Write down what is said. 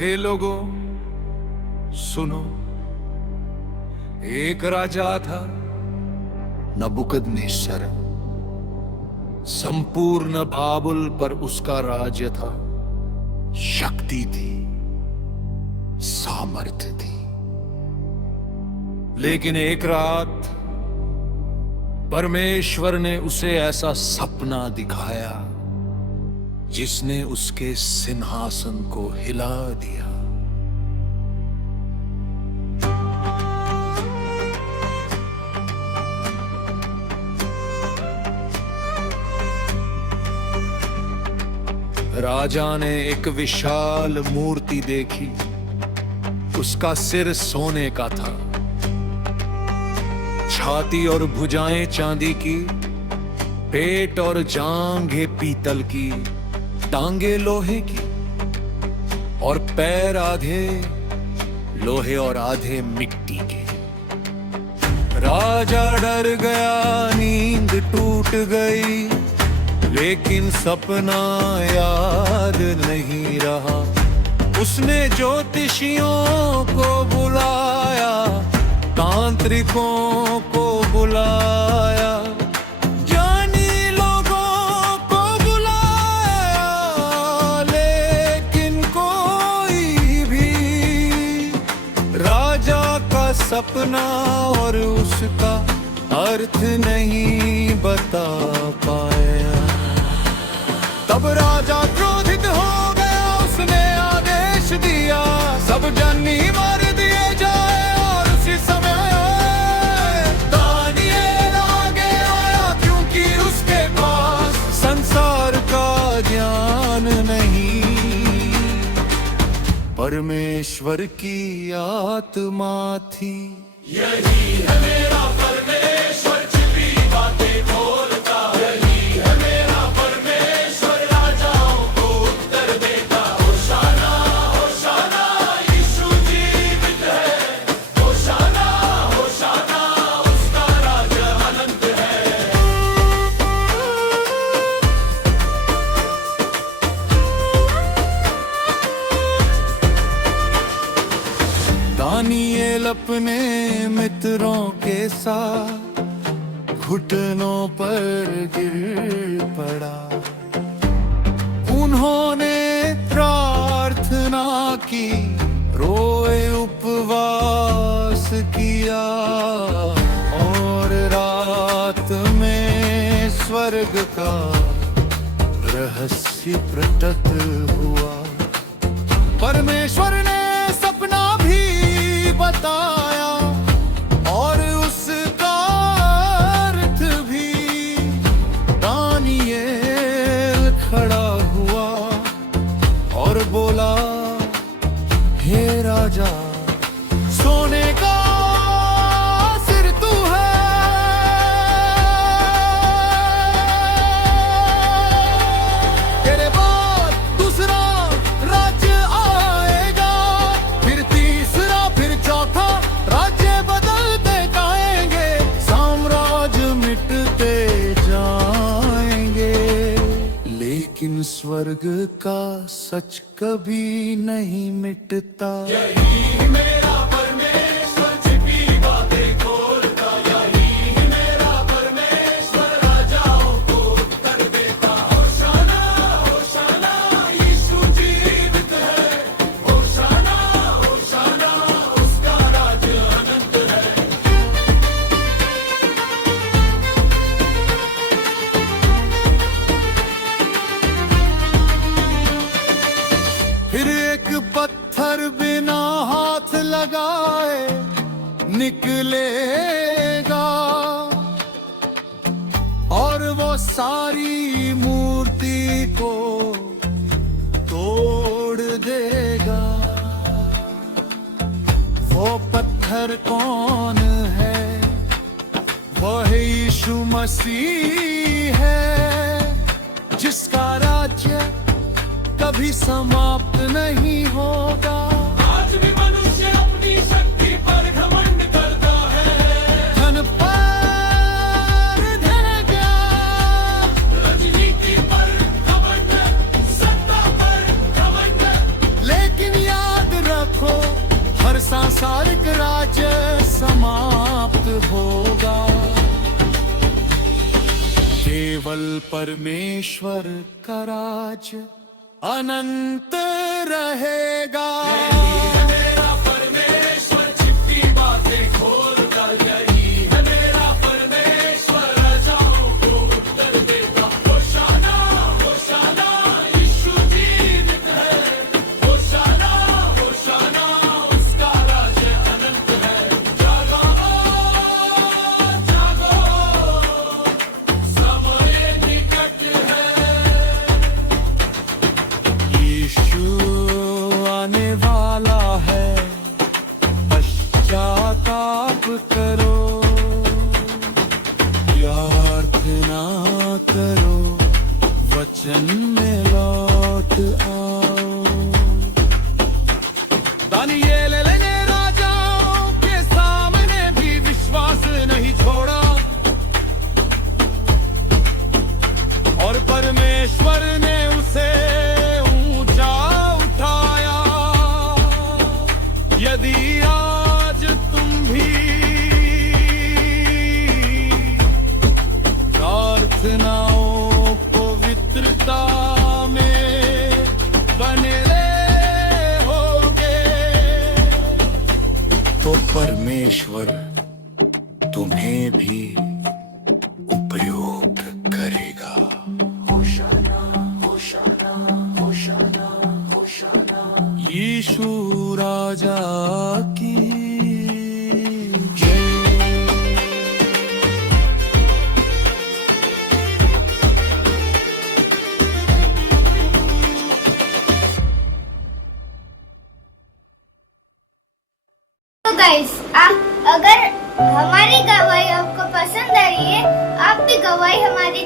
हे लोगों सुनो, एक राजा था नबुकदनेस्सर। संपूर्ण बाबुल पर उसका राज्य था। शक्ति थी, सामर्थ्य थी। लेकिन एक रात परमेश्वर ने उसे ऐसा सपना दिखाया जिसने उसके सिंहासन को हिला दिया। राजा ने एक विशाल मूर्ति देखी। उसका सिर सोने का था, छाती और भुजाएं चांदी की, पेट और जांघें पीतल की, टांगे लोहे की और पैर आधे लोहे और आधे मिट्टी के। राजा डर गया, नींद टूट गई, लेकिन सपना याद नहीं रहा। उसने ज्योतिषियों को बुलाया, तांत्रिकों को बुलाया, ज्ञानी लोगों को बुलाया, लेकिन कोई भी राजा का सपना और उसका अर्थ नहीं बता पाया। तब राजा क्रोधित हो गया, उसने आदेश दिया सब ज्ञानी मार दिए जाए। और उसी समय दानिएल आगे आया, क्योंकि उसके पास संसार का ज्ञान नहीं, परमेश्वर की आत्मा थी। यही है मेरा परमेश्वर, छिपी बातें खोलता। यही है मेरा परमेश्वर, राजाओं को उत्तर देता। होशाना होशाना, यीशु जीवित है। होशाना होशाना, उसका राज्य अनंत है। दानिएल अपने मित्रों के साथ घुटनों पर गिर पड़ा। उन्होंने प्रार्थना की, रोए, उपवास किया, और रात में स्वर्ग का रहस्य प्रकट हुआ। परमेश्वर ने सपना भी बताया और उसका अर्थ भी। दानिएल खड़ा हुआ और बोला, हे राजा, सोने का सिर तू है। तेरे बाद दूसरा राज्य आएगा, फिर तीसरा, फिर चौथा, राज्य बदलते जाएंगे, साम्राज्य मिटते जाएंगे, लेकिन स्वर्ग का सच कभी नहीं मिटता। यही मेरा परमेश्वर, छिपी बातें खोलता। यही मेरा परमेश्वर, राजाओं को उत्तर देता। होशाना होशाना, यीशु जीवित है। होशाना होशाना, उसका राज्य अनंत है। फिर एक पत्थर बिना हाथ लगाए निकलेगा और वो सारी मूर्ति को तोड़ देगा। वो पत्थर कौन है? वह यीशु मसीह है, जिसका राज्य कभी समाप्त नहीं होगा। आज भी मनुष्य अपनी शक्ति पर घमंड करता है। धन पर धन क्या, राजनीति पर घमंड, सत्ता पर घमंड, लेकिन याद केवल परमेश्वर का राज अनंत रहेगा। मेरा परमेश्वर चिट्ठी बातें खोल कर, यही है मेरा परमेश्वर राजाओं को उत्तर देता। होशाना होशाना यीशु जीवित है, होशाना होशाना उसका राज्य अनंत है। जागो जागो, समय निकट है। यीशु आने वाला है, पश्चाताप करो, प्रार्थना करो, वचन में लौट आओ। दानियेल ने राजाओं के सामने भी विश्वास नहीं छोड़ा, और परमेश्वर ने उसे ऊंचा उठाया। यदि आज तुम भी प्रार्थनाओं पवित्रता में बने रहोगे, तो परमेश्वर तुम्हें भी उपयोग करेगा। होशाना होशाना होशाना होशाना, यीशु राजा की जय। तो गाइस, अगर हमारी गवाही आपको पसंद आ रही है, आप भी गवाही हमारे